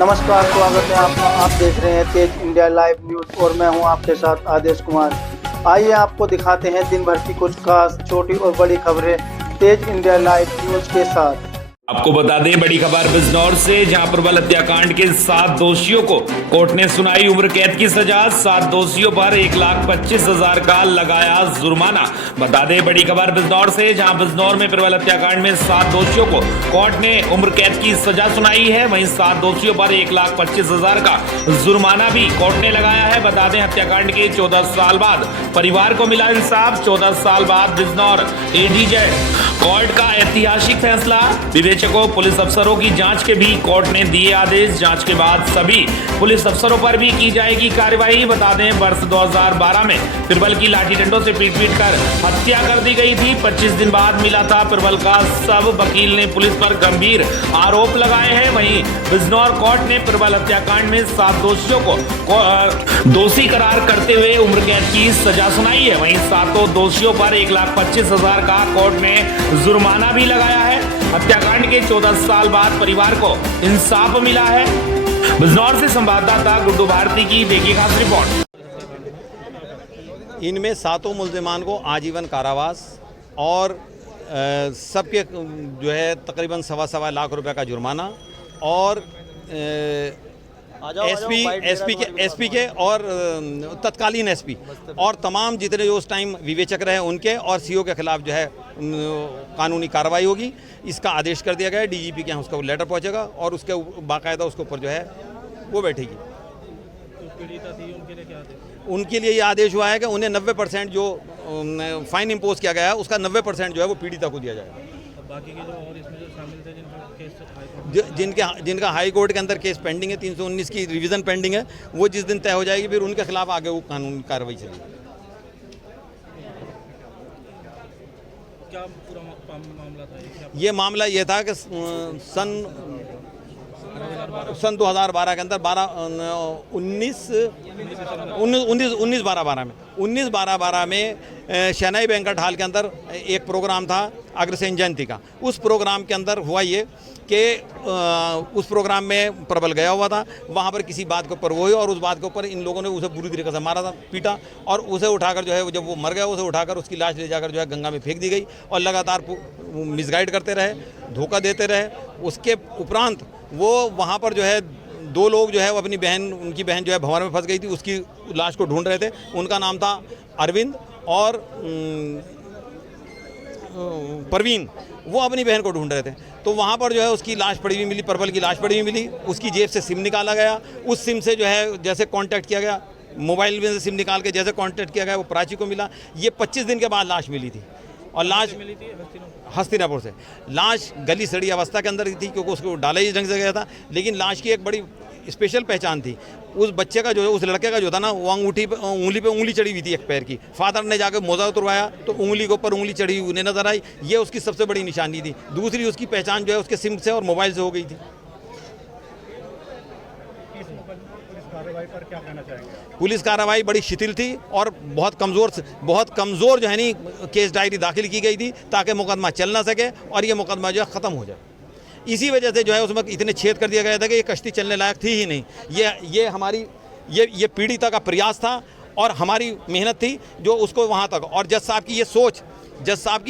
नमस्कार, स्वागत है आपका। आप देख रहे हैं तेज इंडिया लाइव न्यूज और मैं हूं आपके साथ आदेश कुमार। आइए आपको दिखाते हैं दिन भर की कुछ खास छोटी और बड़ी खबरें तेज इंडिया लाइव न्यूज के साथ। आपको बता दें बड़ी खबर बिजनौर से, जहां प्रबल हत्याकांड के 7 दोषियों को कोर्ट ने सुनाई उम्र कैद की सजा। 7 दोषियों पर 1,25,000 का लगाया जुर्माना। बता दें बड़ी खबर बिजनौर से, जहां बिजनौर में प्रबल हत्याकांड में 7 दोषियों को कोर्ट ने उम्र कैद की सजा सुनाई है। वहीं 7 दोषियों पर 1,25,000 का जुर्माना भी कोर्ट ने लगाया है। बता दें हत्याकांड के 14 साल बाद परिवार को मिला इंसाफ। 14 साल बाद बिजनौर एडीजेड कोर्ट का ऐतिहासिक फैसला। विवेचकों पुलिस अफसरों की जांच के भी कोर्ट ने दिए आदेश। जांच के बाद सभी पुलिस अफसरों पर भी की जाएगी कार्रवाई। बता दें वर्ष 2012 में प्रबल की लाठी डंडों से पीट कर हत्या कर दी गई थी। 25 दिन बाद मिला था प्रबल का शव। वकील ने पुलिस पर गंभीर आरोप लगाए हैं। वहीं बिजनौर कोर्ट ने प्रबल हत्याकांड में 7 दोषियों को दोषी करार करते हुए उम्र कैद की सजा सुनाई है। वहीं 7 दोषियों पर 1,25,000 का कोर्ट ने जुर्माना भी लगाया है। हत्याकांड के 14 साल बाद परिवार को इंसाफ मिला है। बिजनौर से संवाददाता गुड्डू भारती की देखिए खास रिपोर्ट। इनमें 7 मुल्जिमान को आजीवन कारावास और सबके जो है तकरीबन 1.25 लाख रुपए का जुर्माना और एसपी के और तत्कालीन एसपी और तमाम जितने जो उस टाइम विवेचक रहे उनके और सीओ के खिलाफ जो है कानूनी कार्रवाई होगी। इसका आदेश कर दिया गया है। डीजीपी के यहाँ उसका लेटर पहुंचेगा और उसके बाकायदा उसके ऊपर जो है वो बैठेगी। उनके लिए ये आदेश हुआ है कि उन्हें 90% जो फाइन इम्पोज किया गया है उसका 90% जो है वो पीड़िता को दिया जाएगा। बाकी के जो और इसमें जो शामिल थे जिनका हाई कोर्ट के अंदर केस पेंडिंग है, 319 की रिवीजन पेंडिंग है, वो जिस दिन तय हो जाएगी फिर उनके खिलाफ आगे वो कानूनी कार्रवाई चलेगी। क्या पूरा मामला था ये मामला ये था कि सन 2012 के अंदर 19/12 में शहनाई बैंक्वेट हॉल के अंदर एक प्रोग्राम था अग्रसेन जयंती का। उस प्रोग्राम के अंदर हुआ ये कि उस प्रोग्राम में प्रबल गया हुआ था। वहाँ पर किसी बात के ऊपर वो हुई और उस बात के ऊपर इन लोगों ने उसे बुरी तरीके से मारा था, पीटा और उसे उठाकर जो है जब वो मर गया उसे उठाकर उसकी लाश ले जाकर जो है गंगा में फेंक दी गई और लगातार मिसगाइड करते रहे, धोखा देते रहे। उसके उपरांत वो वहाँ पर जो है 2 लोग जो है वो अपनी बहन, उनकी बहन जो है भंवर में फंस गई थी, उसकी लाश को ढूंढ रहे थे। उनका नाम था अरविंद और परवीन। वो अपनी बहन को ढूंढ रहे थे तो वहाँ पर जो है उसकी लाश पड़ी हुई मिली, प्रबल की लाश पड़ी हुई मिली। उसकी जेब से सिम निकाला गया। उस सिम से जो है जैसे कांटेक्ट किया गया, मोबाइल में से सिम निकाल के जैसे कांटेक्ट किया गया वो प्राची को मिला। ये 25 दिन के बाद लाश मिली थी और लाश मिली थी हस्तिनापुर से। लाश गली सड़ी अवस्था के अंदर थी क्योंकि उसको डाला ही ढंग से गया था। लेकिन लाश की एक बड़ी स्पेशल पहचान थी। उस बच्चे का जो है, उस लड़के का जो था ना, वो अंगूठी पे उंगली पे उंगली चढ़ी हुई थी एक पैर की। फादर ने जाकर मोजा उतरवाया तो उंगली के ऊपर उंगली चढ़ी हुई उन्हें नजर आई। ये उसकी सबसे बड़ी निशानी थी। दूसरी उसकी पहचान जो है उसके सिम से और मोबाइल से हो गई थी। पर क्या कहना चाहेंगे? पुलिस कार्रवाई बड़ी शिथिल थी और बहुत कमज़ोर जो है नी केस डायरी दाखिल की गई थी ताकि मुकदमा चल ना सके और ये मुकदमा जो है ख़त्म हो जाए। इसी वजह से जो है उसमें इतने छेद कर दिया गया था कि ये कश्ती चलने लायक थी ही नहीं। ये हमारी ये पीड़िता का प्रयास था और हमारी मेहनत थी जो उसको वहाँ तक। और जज साहब की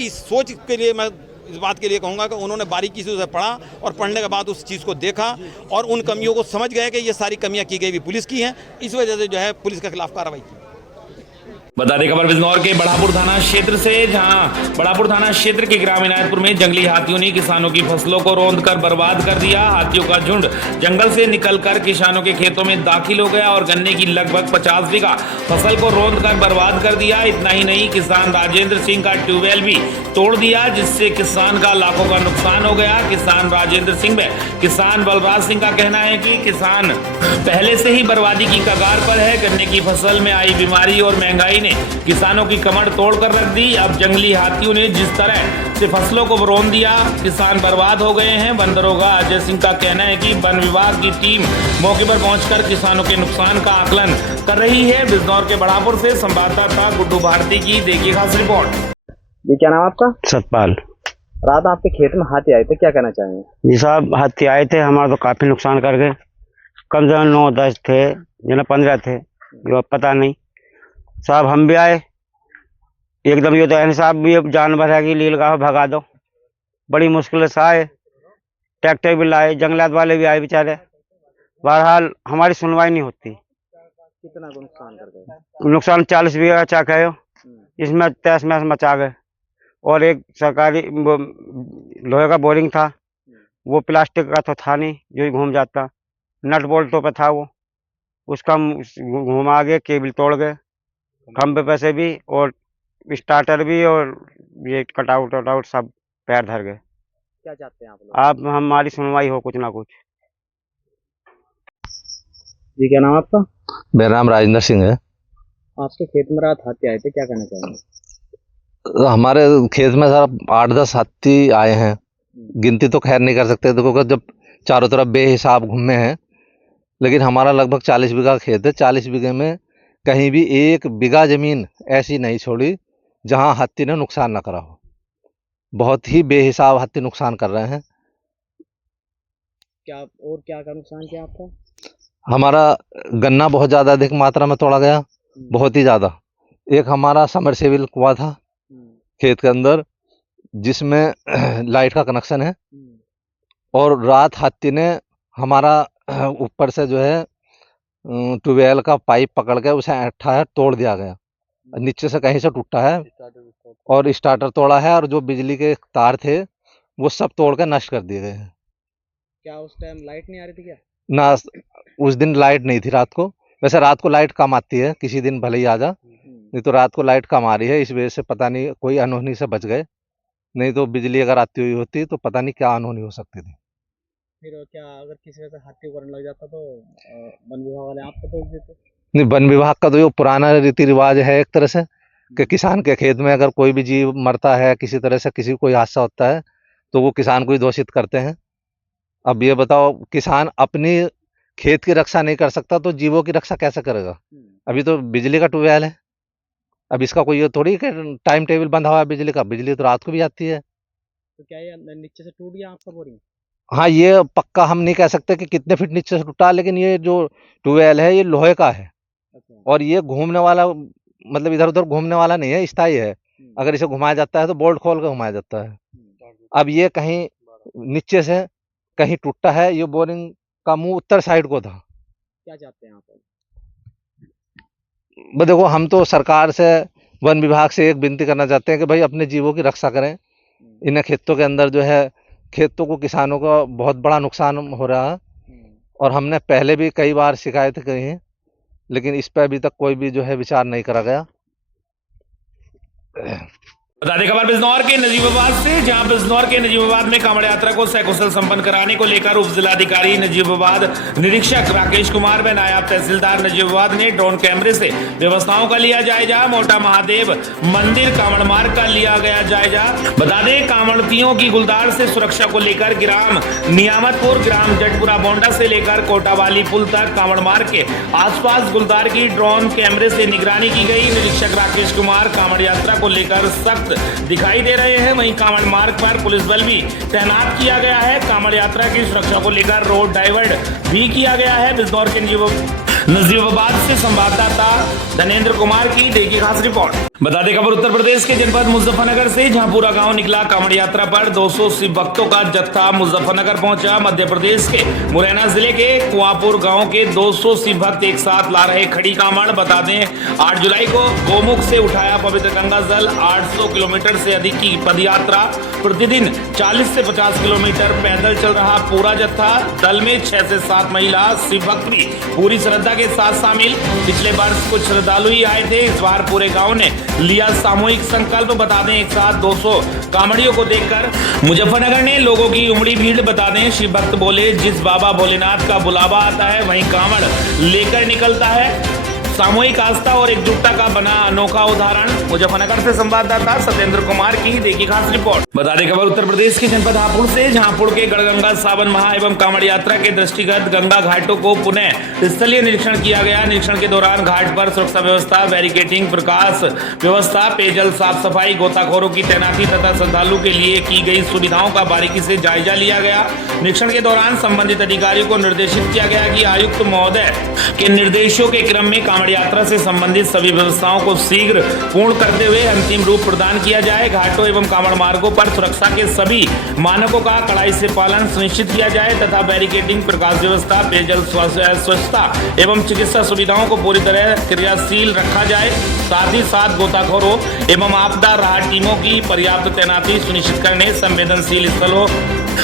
इस सोच के लिए मैं इस बात के लिए कहूँगा कि उन्होंने बारीकी से उसे पढ़ा और पढ़ने के बाद उस चीज़ को देखा और उन कमियों को समझ गए कि ये सारी कमियां की गई भी पुलिस की हैं। इस वजह से जो है पुलिस के खिलाफ कार्रवाई की। बता दें खबर बिजनौर के बड़ापुर थाना क्षेत्र से, जहां बड़ापुर थाना क्षेत्र के ग्राम इनायतपुर में जंगली हाथियों ने किसानों की फसलों को रौंदकर बर्बाद कर दिया। हाथियों का झुंड जंगल से निकलकर किसानों के खेतों में दाखिल हो गया और गन्ने की लगभग 50 बीघा फसल को रौंदकर बर्बाद कर दिया। इतना ही नहीं, किसान राजेंद्र सिंह का ट्यूबवेल भी तोड़ दिया, जिससे किसान का लाखों का नुकसान हो गया। किसान राजेंद्र सिंह में किसान बलराज सिंह का कहना है कि किसान पहले से ही बर्बादी की कगार पर है। गन्ने की फसल में आई बीमारी और महंगाई ने किसानों की कमर तोड़कर रख दी। अब जंगली हाथियों ने जिस तरह से फसलों को रौंद दिया, किसान बर्बाद हो गए हैं। वन दरोगा अजय सिंह का कहना है कि वन विभाग की टीम मौके पर पहुंचकर किसानों के नुकसान का आकलन कर रही है। बिजनौर के बड़ापुर से संवाददाता गुड्डू भारती की देखिए खास रिपोर्ट। जी, क्या नाम आपका? सतपाल। रात आपके खेत में हाथी आए थे, क्या कहना चाहेंगे? जी साहब, हाथी आए थे, हमारा तो काफी नुकसान कर गए। कम से कम 9-10 थे, जना 15 थे, जो अब पता नहीं। साहब हम भी आए, एकदम ये तो है साहब, ये जानवर है कि लील गाँव भगा दो, बड़ी मुश्किल से आए। ट्रैक्टर भी लाए, जंगलात वाले भी आए बेचारे। बहरहाल हमारी सुनवाई नहीं होती। कितना को नुकसान कर गए? नुकसान 40 बीघा चाक है, इसमें तहस महस मचा गए। और एक सरकारी लोहे का बोरिंग था, वो प्लास्टिक का तो था नहीं जो ही घूम जाता, नट बोल्टों पे था वो, उसका घुमा के केबल तोड़ गए, खंभे पे से भी और स्टार्टर भी, और ये कटआउट वटआउट सब पैर धर गए। क्या चाहते हैं आप लोग? आप हमारी सुनवाई हो कुछ ना कुछ। जी क्या नाम आपका? मेरा नाम राजेंद्र सिंह है। आपके खेत में रात हाथी आए थे, क्या कहना चाहेंगे? हमारे खेत में सर 8-10 हाथी आए हैं, गिनती तो खैर नहीं कर सकते, देखो जब चारों तरफ बेहिसाब घूमे हैं। लेकिन हमारा लगभग 40 बीघा खेत है, 40 बीघे में कहीं भी 1 बीघा जमीन ऐसी नहीं छोड़ी जहां हाथी ने नुकसान न करा हो। बहुत ही बेहिसाब हाथी नुकसान कर रहे हैं। क्या का नुकसान किया आपका? हमारा गन्ना बहुत ज़्यादा अधिक मात्रा में तोड़ा गया, बहुत ही ज़्यादा। एक हमारा समरसेबल कुआं था खेत के अंदर, जिसमें लाइट का कनेक्शन है, और रात हाथी ने हमारा ऊपर से जो है ट्यूबवेल का पाइप पकड़ के उसे ऐंठा है, तोड़ दिया गया। नीचे से कहीं से टूटा है, और स्टार्टर तोड़ा है, और जो बिजली के तार थे वो सब तोड़ के नष्ट कर दिए गए हैं। क्या उस टाइम लाइट नहीं आ रही थी क्या? ना, उस दिन लाइट नहीं थी रात को। वैसे रात को लाइट कम आती है, किसी दिन भले ही आ जा, नहीं तो रात को लाइट कम आ रही है, इस वजह से पता नहीं कोई अनहोनी से बच गए, नहीं तो बिजली अगर आती हुई होती तो पता नहीं क्या अनहोनी हो सकती थी। फिर क्या अगर किसी वजह से हाथी करने लग जाता तो वन विभाग वाले आपको दोष देते? नहीं, वन विभाग का तो ये पुराना रीति रिवाज है एक तरह से, कि किसान के खेत में अगर कोई भी जीव मरता है, किसी तरह से किसी को कोई हादसा होता है, तो वो किसान को ही दोषित करते हैं। अब ये बताओ, किसान अपनी खेत की रक्षा नहीं कर सकता तो जीवों की रक्षा कैसे करेगा? अभी तो बिजली का ट्यूबवेल है, अब इसका कोई ये थोड़ी कि टाइम टेबल बंधा हुआ है बिजली का, बिजली तो रात को भी आती है। तो क्या ये नीचे से टूट गया आपका बोरिंग? हाँ, ये पक्का हम नहीं कह सकते कि कितने फीट नीचे से टूटा, लेकिन ये जो ट्यूबवेल है ये लोहे का है, और ये घूमने वाला, मतलब इधर उधर घूमने वाला नहीं है, स्थायी है। अगर इसे घुमाया जाता है तो बोल्ट खोल कर घुमाया जाता है। अब ये कहीं नीचे से कहीं टूटा है, ये बोरिंग का मुंह उत्तर साइड को था। क्या चाहते हैं आप? देखो, हम तो सरकार से, वन विभाग से एक विनती करना चाहते हैं कि भाई अपने जीवों की रक्षा करें। इन खेतों के अंदर जो है, खेतों को किसानों का बहुत बड़ा नुकसान हो रहा है, और हमने पहले भी कई बार शिकायतें करी हैं, लेकिन इस पर अभी तक कोई भी जो है विचार नहीं करा गया। बता दें खबर बिजनौर के नजीबाबाद से, जहां बिजनौर के नजीबाबाद में कांवड़ यात्रा को सकुशल संपन्न कराने को लेकर उप जिलाधिकारी नजीबाबाद निरीक्षक राकेश कुमार व नायब तहसीलदार नजीबाबाद ने ड्रोन कैमरे से व्यवस्थाओं का लिया जायजा। मोटा महादेव मंदिर कांवड़ मार्ग का लिया गया जायजा। बता दें, कांवड़ियों की गुलदार से सुरक्षा को लेकर ग्राम नियामतपुर, ग्राम जटपुरा बोंडा से लेकर कोटावाली पुल तक कांवड़ मार्ग के आसपास गुलदार की ड्रोन कैमरे से निगरानी की गई। निरीक्षक राकेश कुमार कांवड़ यात्रा को लेकर सख्त दिखाई दे रहे हैं। वहीं कांवड़ मार्ग पर पुलिस बल भी तैनात किया गया है। कांवड़ यात्रा की सुरक्षा को लेकर रोड डाइवर्ट भी किया गया है। बिजनौर के नजीबाबाद से संवाददाता धनेंद्र कुमार की देखी खास रिपोर्ट। बता दें खबर उत्तर प्रदेश के जनपद मुजफ्फरनगर से, जहां पूरा गांव निकला कांवड़ यात्रा पर 200 शिव भक्तों का जत्था मुजफ्फरनगर पहुंचा। मध्य प्रदेश के मुरैना जिले के कुआंपुर गांव के 200 शिव भक्त एक साथ ला रहे खड़ी कांवड़। बता दें, 8 जुलाई को गोमुख से उठाया पवित्र गंगा जल। 800 किलोमीटर से अधिक की पद यात्रा, प्रतिदिन 40 से 50 किलोमीटर पैदल चल रहा पूरा जत्था। दल में 6 से 7 महिला शिव भक्त भी पूरी श्रद्धा के साथ शामिल। पिछले वर्ष कुछ श्रद्धालु ही आए थे, इस बार पूरे गांव ने लिया सामूहिक संकल्प। बता दें, एक साथ 200 कांवड़ियों को देखकर मुजफ्फरनगर ने लोगों की उमड़ी भीड़। बता दें, शिव भक्त बोले, जिस बाबा भोलेनाथ का बुलावा आता है वहीं कांवड़ लेकर निकलता है। सामूहिक आस्था और एकजुटता का बना अनोखा उदाहरण। मुजफ्फरनगर से संवाददाता सत्येंद्र कुमार की देखी खास रिपोर्ट। बता दें खबर उत्तर प्रदेश के जनपद हापुड़ से, जहां हापुड़ के गढ़गंगा सावन महा एवं कांवड़ यात्रा के दृष्टिगत गंगा घाटों को पुनः स्थलीय निरीक्षण किया गया। निरीक्षण के दौरान घाट पर सुरक्षा व्यवस्था, बैरिकेडिंग, प्रकाश व्यवस्था, पेयजल साफ सफाई, गोताखोरों की तैनाती तथा श्रद्धालु के लिए की गई सुविधाओं का बारीकी से जायजा लिया गया। निरीक्षण के दौरान संबंधित अधिकारियों को निर्देशित किया गया कि आयुक्त महोदय के निर्देशों के क्रम में कांवड़ यात्रा से संबंधित सभी व्यवस्थाओं को शीघ्र पूर्ण करते हुए अंतिम रूप प्रदान किया जाए। घाटों एवं कांवड़ मार्गों पर सुरक्षा के सभी मानकों का कड़ाई से पालन सुनिश्चित किया जाए तथा बैरिकेडिंग, प्रकाश व्यवस्था, पेयजल स्वच्छता एवं चिकित्सा सुविधाओं को पूरी तरह क्रियाशील रखा जाए। साथ ही साथ गोताखोरों एवं आपदा राहत टीमों की पर्याप्त तैनाती सुनिश्चित करने, संवेदनशील स्थलों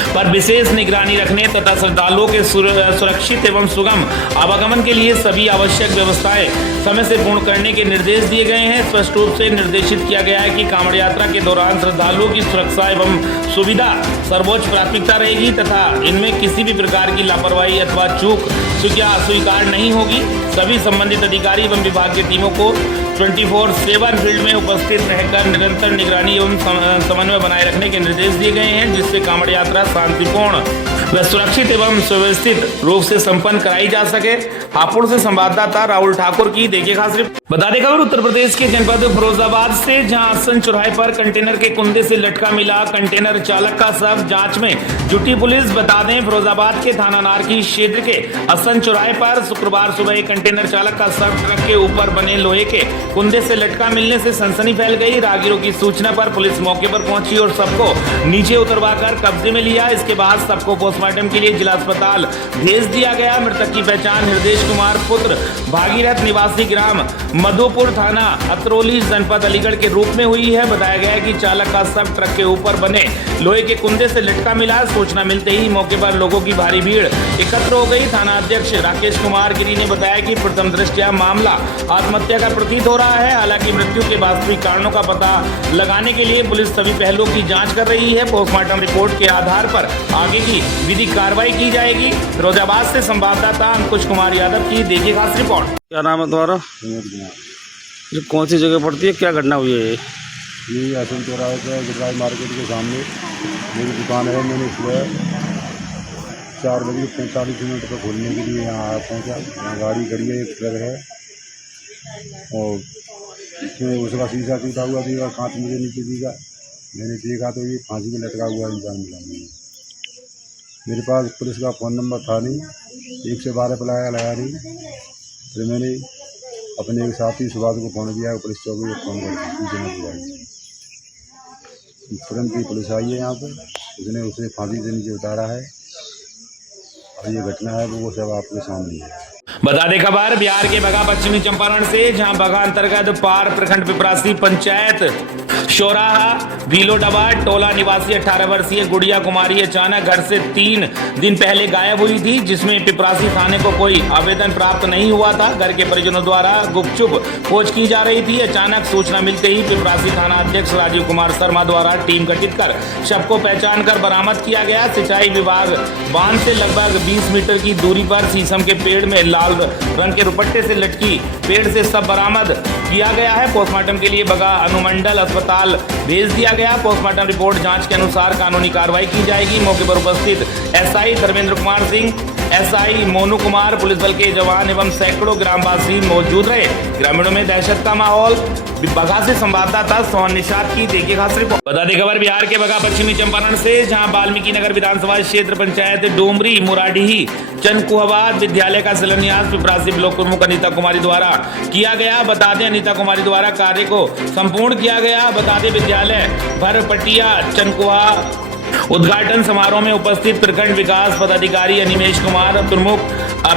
पर विशेष निगरानी रखने तथा श्रद्धालुओं के सुरक्षित एवं सुगम आवागमन के लिए सभी आवश्यक व्यवस्थाएं समय से पूर्ण करने के निर्देश दिए गए हैं। स्पष्ट रूप से निर्देशित किया गया है कि कांवड़ यात्रा के दौरान श्रद्धालुओं की सुरक्षा एवं सुविधा सर्वोच्च प्राथमिकता रहेगी तथा इनमें किसी भी प्रकार की लापरवाही अथवा चूक स्वीकार नहीं होगी। सभी संबंधित अधिकारी एवं विभाग की टीमों को 24/7 फील्ड में उपस्थित रहकर निरंतर निगरानी एवं समन्वय बनाए रखने के निर्देश दिए गए हैं, जिससे कांवड़ यात्रा शांतिपूर्ण व सुरक्षित एवं सुव्यवस्थित रूप से संपन्न कराई जा सके। हापुड़ से संवाददाता राहुल ठाकुर की देखिए खास रिपोर्ट। बता दें खबर उत्तर प्रदेश के जनपद फिरोजाबाद से, जहां असन चौराहे पर कंटेनर के कुंदे से लटका मिला कंटेनर चालक का शव, जांच में जुटी पुलिस। बता दें फिरोजाबाद के थाना नारकी क्षेत्र के असन चौराहे पर शुक्रवार सुबह कंटेनर चालक का शव ट्रक के ऊपर बने लोहे के कुंदे से लटका मिलने से सनसनी फैल गई। राहगीरों की सूचना पर पुलिस मौके पर पहुंची और सबको नीचे उतरवाकर कब्जे में लिया। इसके बाद सबको पोस्टमार्टम के लिए जिला अस्पताल भेज दिया गया। मृतक की पहचान हृदय कुमार पुत्र भागीरथ निवासी ग्राम मधुपुर थाना अतरौली जनपद अलीगढ़ के रूप में हुई है। बताया गया है कि चालक का शव ट्रक के ऊपर बने लोहे के कुंदे से लटका मिला। सूचना मिलते ही मौके पर लोगों की भारी भीड़ एकत्र हो गई। थाना अध्यक्ष राकेश कुमार गिरी ने बताया कि प्रथम दृष्टया मामला आत्महत्या का प्रतीत हो रहा है। हालांकि मृत्यु के वास्तविक कारणों का पता लगाने के लिए पुलिस सभी पहलुओं की जांच कर रही है। पोस्टमार्टम रिपोर्ट के आधार पर आगे की विधिक कार्रवाई की जाएगी। फिरोजाबाद से संवाददाता अंकुश कुमार यादव की देखिए खास रिपोर्ट। क्या नाम है तुम्हारा? ये कौन सी जगह पड़ती है, क्या घटना हुई है? ये असन चौराहे पे गुजरात मार्केट के सामने मेरी दुकान है। मैंने सुबह 4:45 पर खोलने के लिए यहाँ पहुँचा। यहाँ गाड़ी खड़ी है, एक ट्रक है और इसमें उसका शीशा टूटा हुआ था, कांच मुझे नीचे दिखा। मैंने देखा तो ये फांसी में लटका हुआ इंसान मिला। मेरे पास पुलिस का फ़ोन नंबर था नहीं, 1 से 12 पर लगाया नहीं। फिर मैंने अपने एक साथी सुभाष को फ़ोन किया, पुलिस चौकी को फ़ोन कर सूचना दिलाई। तुरंत ही पुलिस आई है यहाँ पर, उसने उसे फांसी से नीचे उतारा है और ये घटना है वो सब आपके सामने है। बता दें खबर बिहार के बगहा पश्चिमी चंपारण से, जहां बगहा अंतर्गत पार प्रखंड पिपरासी पंचायत शोराहा भीलोडबा टोला निवासी 18 वर्षीय गुड़िया कुमारी अचानक घर से 3 दिन पहले गायब हुई थी, जिसमें पिपरासी थाने को कोई आवेदन प्राप्त नहीं हुआ था। घर के परिजनों द्वारा गुपचुप खोज की जा रही थी। अचानक सूचना मिलते ही पिपरासी थाना अध्यक्ष राजीव कुमार शर्मा द्वारा टीम गठित कर शव को पहचान कर बरामद किया गया। सिंचाई विभाग बांध से लगभग 20 मीटर की दूरी पर शीशम के पेड़ में लाल रंग के दुपट्टे से लटकी पेड़ से सब बरामद किया गया है। पोस्टमार्टम के लिए बगहा अनुमंडल अस्पताल भेज दिया गया। पोस्टमार्टम रिपोर्ट जांच के अनुसार कानूनी कार्रवाई की जाएगी। मौके पर उपस्थित SI Dharmendra Kumar Singh, SI Monu Kumar, police बल के जवान एवं सैकड़ों ग्रामवासी मौजूद रहे। ग्रामीणों में दहशत का माहौल। बगहा से संवाददाता सोहन निषाद की देखिए खास रिपोर्ट। बता दें खबर बिहार के बगहा पश्चिमी चंपारण से, जहां वाल्मीकि नगर विधानसभा क्षेत्र पंचायत डोमरी मुराडीही चनकुहबाद विद्यालय का शिलान्यास पिपरासी ब्लॉक प्रमुख अनीता कुमारी द्वारा किया गया। बता दें अनीता कुमारी द्वारा कार्य को संपूर्ण किया गया। बता दें विद्यालय भरपटिया चनकुहा उद्घाटन समारोह में उपस्थित प्रखंड विकास पदाधिकारी अनिमेश कुमार, प्रमुख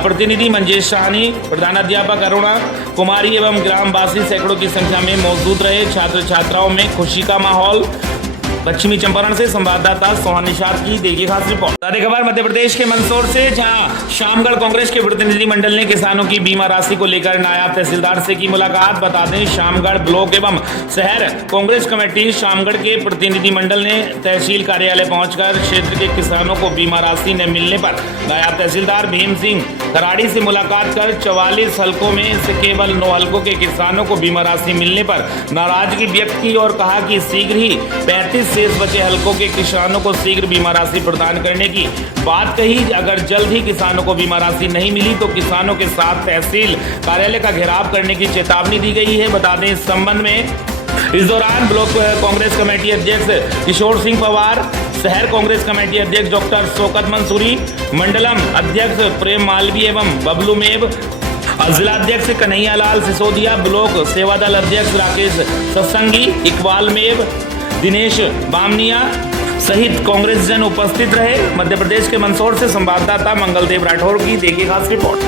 प्रतिनिधि मंजेश साहनी, प्रधानाध्यापक अरुणा कुमारी एवं ग्रामवासी सैकड़ों की संख्या में मौजूद रहे। छात्र छात्राओं में खुशी का माहौल। पश्चिमी चंपारण से संवाददाता सोहन निषाद की देखिए खास रिपोर्ट। ताज़ा खबर मध्य प्रदेश के मंदसौर से, जहां शामगढ़ कांग्रेस के प्रतिनिधि मंडल ने किसानों की बीमा राशि को लेकर नायब तहसीलदार से की मुलाकात। बता दें शामगढ़ ब्लॉक एवं शहर कांग्रेस कमेटी शामगढ़ के प्रतिनिधि मंडल ने तहसील कार्यालय पहुंचकर क्षेत्र के किसानों को बीमा राशि न मिलने पर नायब तहसीलदार भीम सिंह खराड़ी से मुलाकात कर 44 हलकों में से केवल 9 हलकों के किसानों को बीमा राशि मिलने पर नाराजगी व्यक्त की और कहा कि शीघ्र ही 35 शेष बचे हलकों के किसानों को शीघ्र बीमा राशि प्रदान करने की बात कही। अगर जल्द ही किसानों को बीमा राशि नहीं मिली तो किसानों के साथ तहसील कार्यालय का घेराव करने की चेतावनी दी गई है। बता दें इस संबंध में इस दौरान ब्लॉक कांग्रेस कमेटी अध्यक्ष किशोर सिंह पवार, शहर कांग्रेस कमेटी अध्यक्ष डॉक्टर शौकत मंसूरी, मंडलम अध्यक्ष प्रेम मालवी एवं बबलू मेव, जिला अध्यक्ष कन्हैयालाल सिसोदिया, ब्लॉक सेवा दल अध्यक्ष राकेश सत्संगी, इकबाल मेव, दिनेश बामनिया सहित कांग्रेस जन उपस्थित रहे। मध्य प्रदेश के मंदसौर से संवाददाता मंगलदेव राठौर की देखिए खास रिपोर्ट।